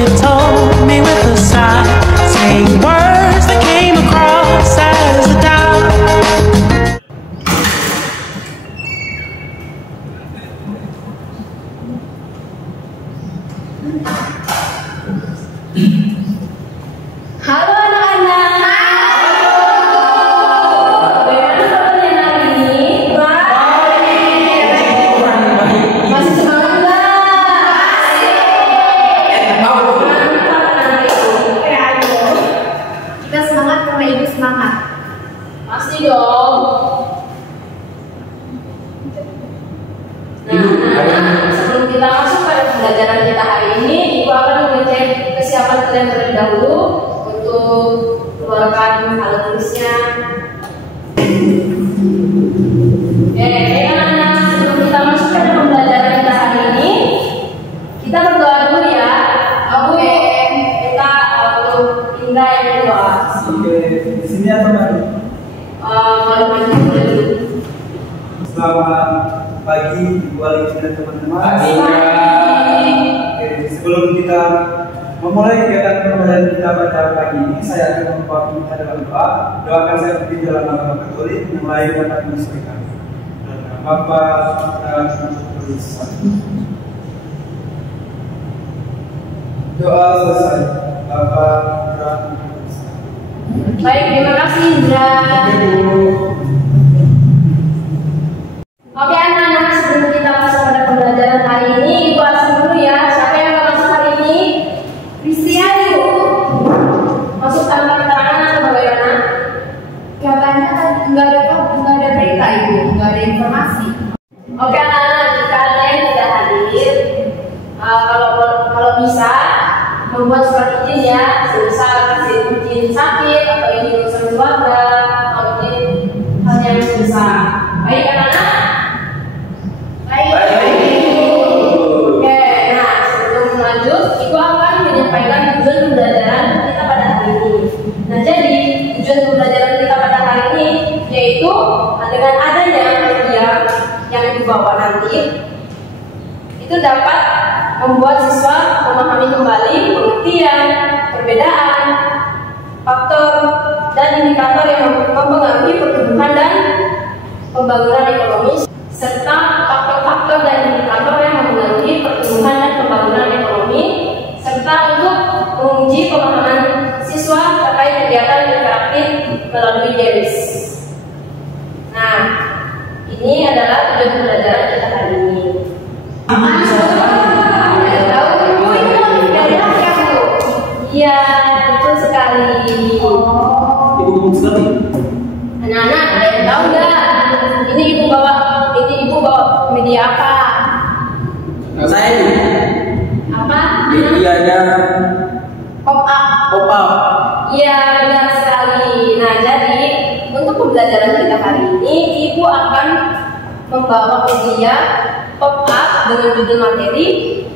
it told me with a sigh, saying words that came across as a doubt. Halo anak-anak. Bagaimana kabarnya hari ini? Baik. Masih semangat nggak? Mantap nanti. Kita semangat karena ibu semangat. Pasti dong. Nah, sebelum kita masuk pada pembelajaran kita hari ini, ibu akan mengecek kesiapan kalian terlebih dahulu untuk keluarkan alat tulisnya. Oke, anak-anak, sebelum kita masuk pada pembelajaran kita hari ini, kita berdoa dulu ya. Oke, kita untuk Indra yang berdoa. Oke, di sini atau baru? Kalau maju boleh dulu. Selamat pagi, Ibu Alif dan teman-teman. Oke, sebelum kita memulai kegiatan pembelajaran kita pada pagi ini, saya akan membawakan kita dalam doa. Doakan saya berdiri dalam nama Bapa Katolik yang lain dapat menyesuaikan. Bapa tulis. Doa selesai. Bapa tulis. Baik, terima kasih Indra. Oke anak-anak, sebelum kita masuk pada pembelajaran hari ini, ibu asal dulu ya. Siapa yang akan masuk hari ini? Christian yuk. Masuk tanpa keterangan atau bagaimana? Kabarnya nggak ada berita ibu, nggak ada informasi. Oke anak-anak, jika ada yang tidak hadir, kalau bisa membuat surat izin ya, semisal kasih izin sakit atau izin urusan keluarga atau izin hal yang bisa. Baik anak-anak. Oke, nah sebelum lanjut, ibu akan menyampaikan tujuan pembelajaran kita pada hari ini. Nah jadi tujuan pembelajaran kita pada hari ini yaitu dengan adanya media yang ibu bawa nanti, itu dapat membuat siswa memahami kembali pengertian, perbedaan, faktor dan indikator yang mempengaruhi pertumbuhan dan pembangunan ekonomi, serta faktor-faktor dan indikator yang mempengaruhi pertumbuhan dan pembangunan ekonomi, serta untuk menguji pemahaman siswa terkait kegiatan interaktif melalui DEWIS. Nah, ini adalah tujuan pembelajaran kita hari ini. Iya, betul sekali. Ibu ngomong sekali. Anak-anak, ada yang tahu nggak? Ini ibu bawa media apa? Saya ini. Apa? Medianya Pop up. Iya, benar sekali. Nah, jadi untuk pembelajaran kita hari ini, ibu akan membawa media pop up dengan judul materi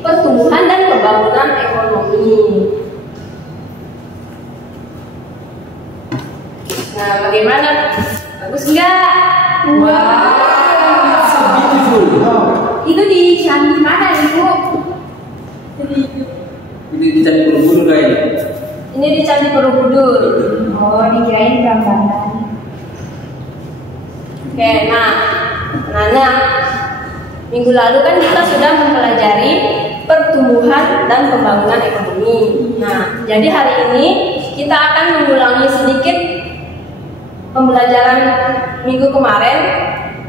pertumbuhan dan pembangunan ekonomi. Nah, bagaimana? Bagus nggak? Wow, so beautiful. Itu di candi mana, Ibu? Ini di Candi Borobudur kayaknya. Ini di Candi Borobudur. Oh, dikirain Prambanan. Oke, nah, minggu lalu kan kita sudah mempelajari pertumbuhan dan pembangunan ekonomi. Nah, jadi hari ini kita akan mengulangi sedikit pembelajaran minggu kemarin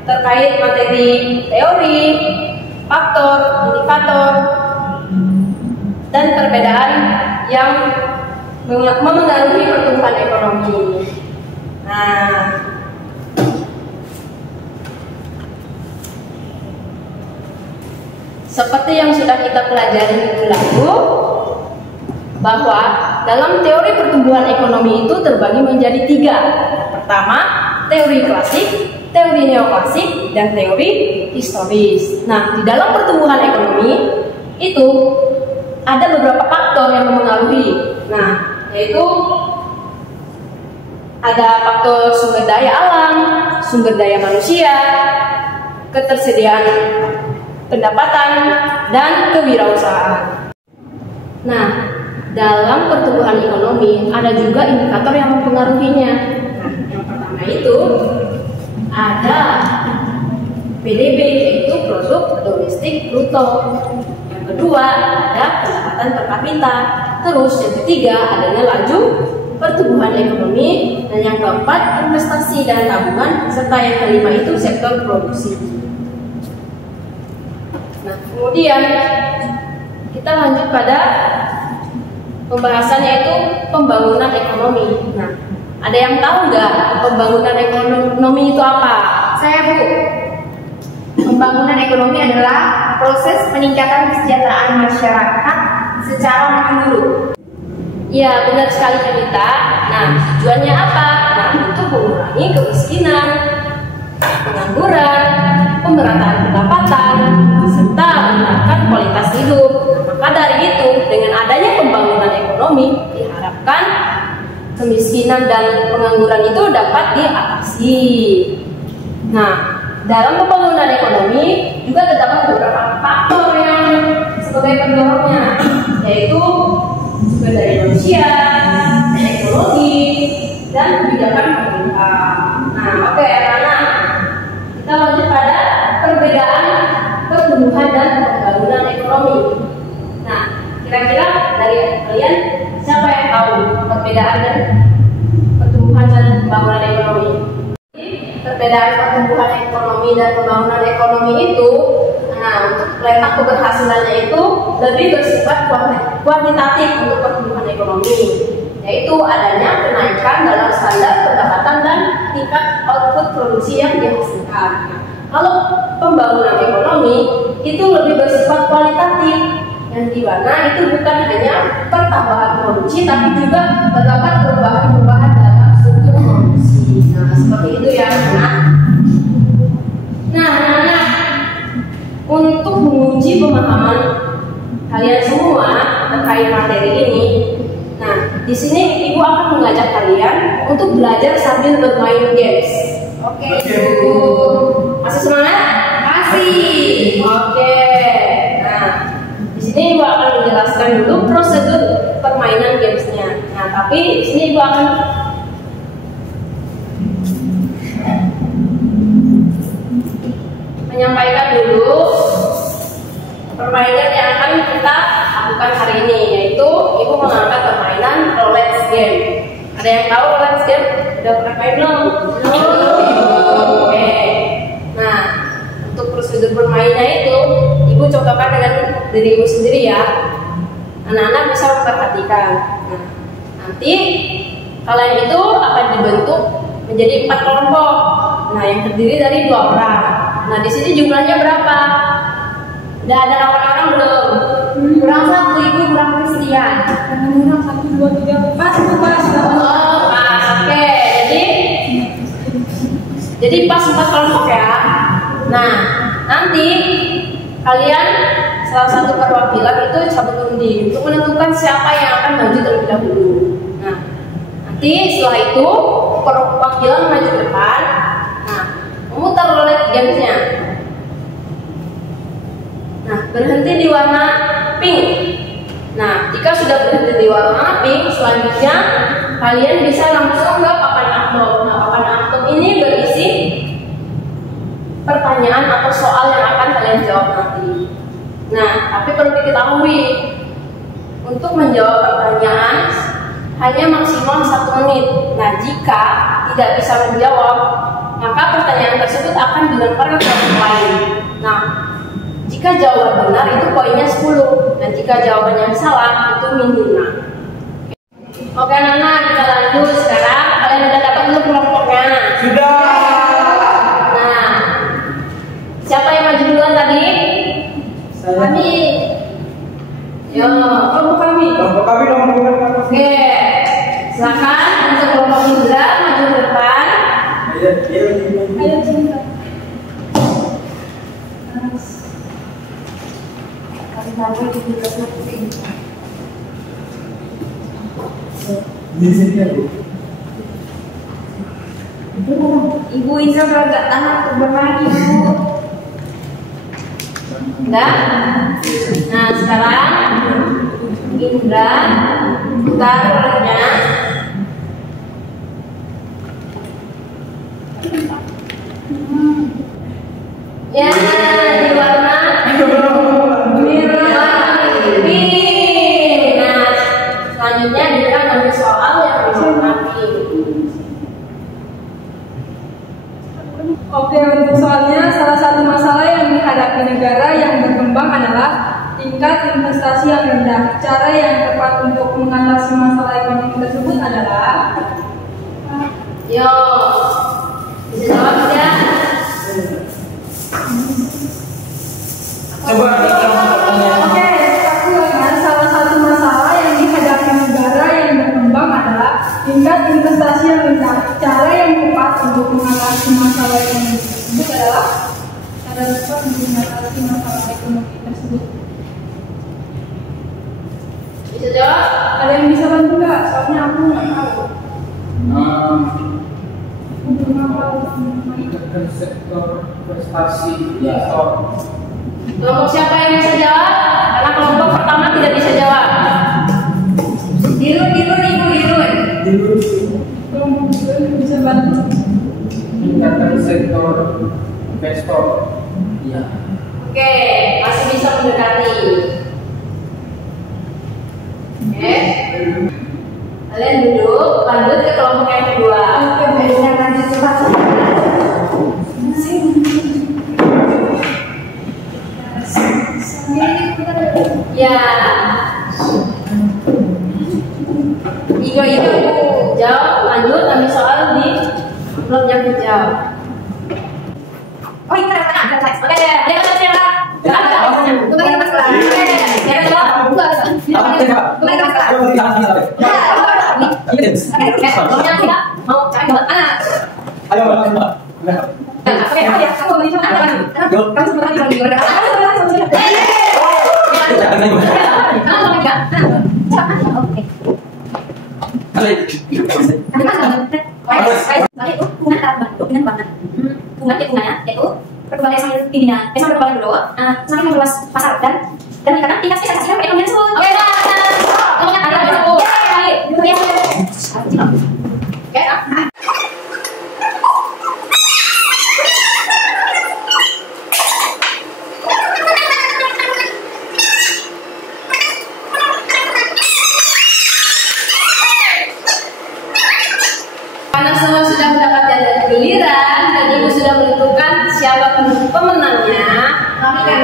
terkait materi teori, faktor, indikator, dan perbedaan yang memengaruhi pertumbuhan ekonomi. Nah, seperti yang sudah kita pelajari minggu lalu, bahwa dalam teori pertumbuhan ekonomi itu terbagi menjadi 3. Pertama, teori klasik, teori neoklasik, dan teori historis. Nah, di dalam pertumbuhan ekonomi itu ada beberapa faktor yang mempengaruhi. Nah, yaitu ada faktor sumber daya alam, sumber daya manusia, ketersediaan pendapatan, dan kewirausahaan. Nah, dalam pertumbuhan ekonomi ada juga indikator yang mempengaruhinya. Nah, yang pertama itu ada PDB, yaitu produk domestik bruto. Yang kedua ada pendapatan per kapita. Terus yang ketiga adanya laju pertumbuhan ekonomi, dan yang keempat investasi dan tabungan, serta yang kelima itu sektor produksi. Nah, kemudian kita lanjut pada pembahasan yaitu pembangunan ekonomi. Nah, ada yang tahu nggak pembangunan ekonomi itu apa? Saya, Bu. Pembangunan ekonomi adalah proses peningkatan kesejahteraan masyarakat secara menyeluruh. Ya, benar sekali Anita. Nah, tujuannya apa? Nah, untuk mengurangi kemiskinan, pengangguran, pemerataan pendapatan, serta meningkatkan kualitas hidup. Maka dari itu, dengan adanya pembangunan ekonomi, diharapkan kemiskinan dan pengangguran itu dapat diatasi. Nah, dalam pembangunan ekonomi juga terdapat beberapa faktor yang sebagai pendorongnya, yaitu sumber daya manusia, teknologi, dan kebijakan pemerintah. Nah, oke, anak-anak, kita lanjut pada perbedaan pertumbuhan dan pembangunan ekonomi. Nah, kira-kira dari kalian siapa yang tahu perbedaan dan pertumbuhan dan pembangunan ekonomi? Perbedaan pertumbuhan ekonomi dan pembangunan ekonomi itu, nah, untuk letak keberhasilannya itu lebih bersifat kuantitatif untuk pertumbuhan ekonomi, yaitu adanya kenaikan dalam standar pendapatan dan tingkat output produksi yang dihasilkan. Nah, kalau pembangunan ekonomi itu lebih bersifat kualitatif, yang dimana itu bukan hanya pertambahan produksi, tapi juga terdapat perubahan-perubahan dalam struktur produksi. Nah, seperti itu ya, Nah, untuk menguji pemahaman kalian semua terkait materi ini, nah, di sini Ibu akan mengajak kalian untuk belajar sambil bermain games. Oke, Ibu. Masih semangat? Masih. Oke. Nah, di sini Ibu akan menjelaskan dulu prosedur permainan gamesnya. Nah, tapi di sini Ibu akan menyampaikan dulu permainan yang akan kita lakukan hari ini, yaitu Ibu mengangkat permainan roulette game. Ada yang tahu roulette game? Udah pernah main belum? Oke. Nah, untuk prosedur bermainnya itu Ibu contohkan dengan diri Ibu sendiri ya. Anak-anak bisa memperhatikan. Nah, nanti kalian itu akan dibentuk menjadi 4 kelompok. Nah, yang terdiri dari 2 orang. Nah, di sini jumlahnya berapa? Udah ada orang-orang belum? Kurang 1, Ibu, kurang Christian. Kurang 1, 2, 3, pas. Oh, pas. Oke, jadi pas 4 kelompok ya. Nah, nanti kalian salah satu perwakilan itu cabut undi untuk menentukan siapa yang akan maju terlebih dahulu. Nah, nanti setelah itu perwakilan maju ke depan. Nah, memutar roulette gamesnya. Nah, berhenti di warna pink. Nah, jika sudah berhenti di warna pink, selanjutnya kalian bisa langsung ke papan amplop. Nah, papan amplop ini berisi pertanyaan atau soal yang akan kalian jawab nanti. Nah, tapi perlu diketahui, untuk menjawab pertanyaan hanya maksimal 1 menit. Nah, jika tidak bisa menjawab, maka pertanyaan tersebut akan dilempar ke kelompok lain. Nah, jika jawaban benar itu poinnya 10, dan jika jawabannya salah itu minimal. Oke anak-anak, kita lanjut. Sekarang kalian sudah dapat belum kelompoknya? Sudah. Nah, siapa yang maju duluan tadi? Kami. Yo, kelompok kami. Kelompok kami dong. Oke, silakan untuk kelompok Indra maju ke depan. Ayo cinta. Ibu Iza agak tahan untuk bermain, Ibu. Enggak? Nah, sekarang Indra, putar warnanya. Ya, di warna biru. Nah, selanjutnya kita ambil soal yang berwarna pink. Oke, untuk soalnya, salah satu masalah yang dihadapi negara yang berkembang adalah tingkat investasi yang rendah. Cara yang tepat untuk mengatasi masalah ekonomi tersebut adalah Yo, bisa jawab tidak? Coba Oke, aku ingat salah satu masalah yang dihadapi negara yang berkembang adalah tingkat investasi yang rendah. Cara yang tepat untuk mengatasi masalah ekonomi tersebut adalah cara tepat untuk mengatasi masalah ekonomi tersebut. Bisa jawab? Ada yang bisa bantu nggak? Soalnya aku nggak tahu. Untuk meningkatkan sektor investasi sektor. Kelompok siapa yang bisa jawab? Karena kelompok pertama tidak bisa jawab. Dirun. kelompok bisa bantu. Meningkatkan sektor investor. Iya. Oke, masih bisa mendekati. Oke. Kalian duduk, lanjut ke kelompok yang kedua. Oke, bisa lanjut cepat. Ya. Igo. Jawab, lanjut ambil soal di blok yang jawab. Oh, ini tengah. Oke, dia kan siapa? Kembali ke masalah. Siapa jawab? Kembali ke masalah. Pokoknya kita mau cari jawaban anak. Ayo. Oke, kamu beri jawaban. Kamu sebentar lagi udah. Oke. Bunganya yaitu perkembangan semakin tingginya, semakin berkembang dulu, semakin meluas pasar dan meningkatkan tingkat investasi ekonomi tersebut. Oke, kemudian ada satu. Oke, karena semua sudah mendapatkan giliran dan ibu sudah menentukan siapa pemenangnya. Kami kan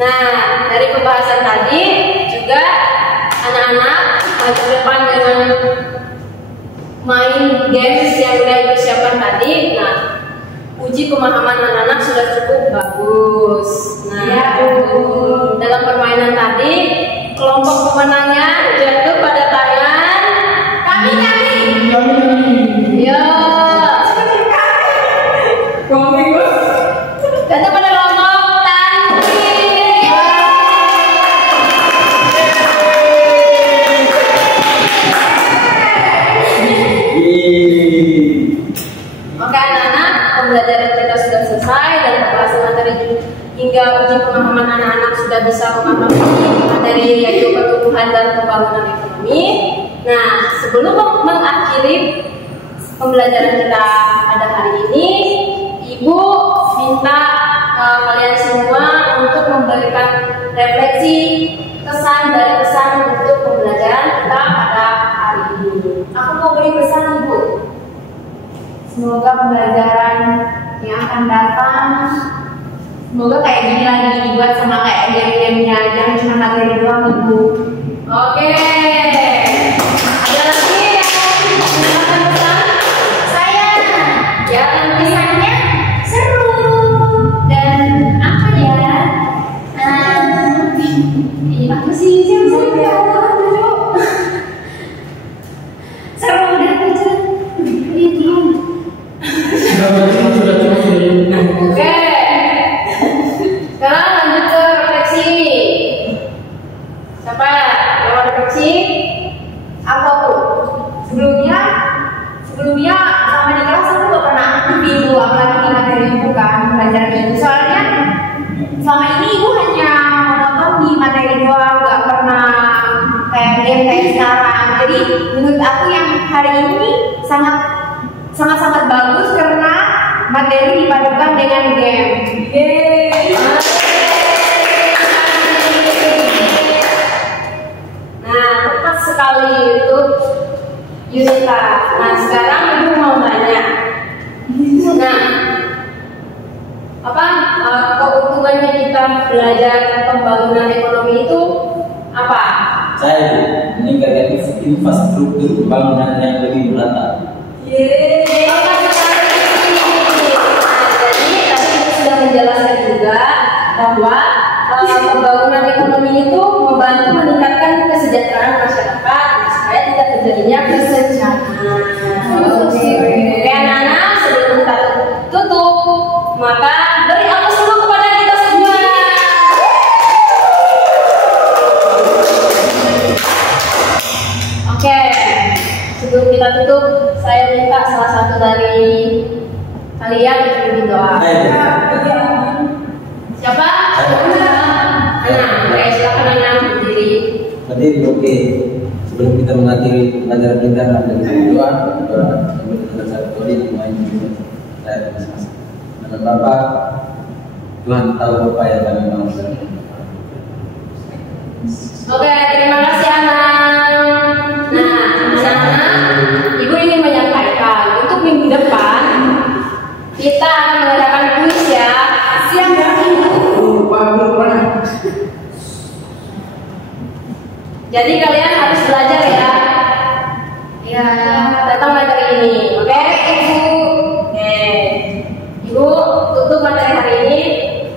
Nah, dari pembahasan tadi juga anak-anak maju depan dengan main games yang udah ibu siapkan tadi. Nah, uji pemahaman anak-anak sudah cukup bagus. Nah, dalam permainan tadi kelompok pemenangnya jatuh pada tangan kami. Yo, jatuh pada kelompok Tanti. Oke anak-anak, pembelajaran kita sudah selesai dan pembahasan materi hingga uji pemahaman anak-anak sudah bisa memahami materi yaitu pertumbuhan dan pembangunan ekonomi. Nah, sebelum mengakhiri pembelajaran kita pada hari ini, Ibu minta kalian semua untuk memberikan refleksi kesan dan pesan untuk pembelajaran kita pada hari ini. aku mau beri pesan Ibu. Semoga pembelajaran yang akan datang semoga kayak gini lagi dibuat sama kayak game-gamenya, jangan cuma materi doang Ibu. Oke. Ada lagi yang mengatakan pesan? Saya Ya, nanti pesannya seru dan apa ya? Apa sih yang saya seru dan aja. Iya. Oke. Sekarang lanjut ke refleksi. Siapa yang mau refleksi? hari ini sangat bagus karena materi dipadukan dengan game. Nah, tepat sekali itu Yunita. Nah, sekarang ibu mau tanya. Nah, keuntungannya kita belajar pembangunan ekonomi itu apa? Saya meningkatkan infrastruktur pembangunan yang lebih merata. Jadi tadi kita sudah menjelaskan juga bahwa pembangunan ekonomi itu membantu meningkatkan kesejahteraan masyarakat supaya tidak terjadinya kesenjangan. Oke, anak-anak, sebelum kita tutup, maka beri aplaus dulu kepada kita semua. Oke, sebelum kita tutup, saya minta salah satu dari kalian untuk berdoa. Siapa? Anak, silakan anak berdiri. Berdiri, oke. Sebelum kita mengakhiri pelajaran kita, ada berdoa. Kita satu kali dimulai saya masing-masing. Nama Bapa, Tuhan tahu apa yang kami mau. Oke, terima kasih anak. Nah, di sana ibu ingin menyampaikan untuk minggu depan kita akan mengadakan kuis ya. Siap ya ibu? Jadi kalian harus belajar ya. Ya, tentang materi ini. Oke, ibu. Oke, ibu tutup materi hari ini.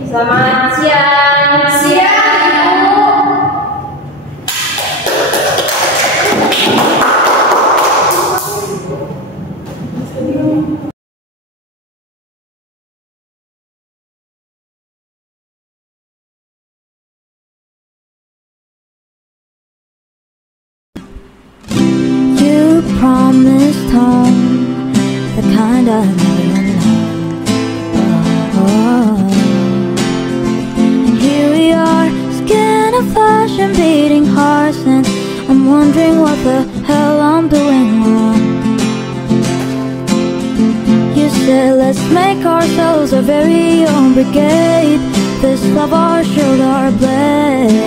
Selamat siang. Siang, ibu. You promised home, the kind I never known. And here we are, skin of flesh and beating hearts, and I'm wondering what the hell I'm doing wrong. You said let's make ourselves our very own brigade. This love our shield, our blade.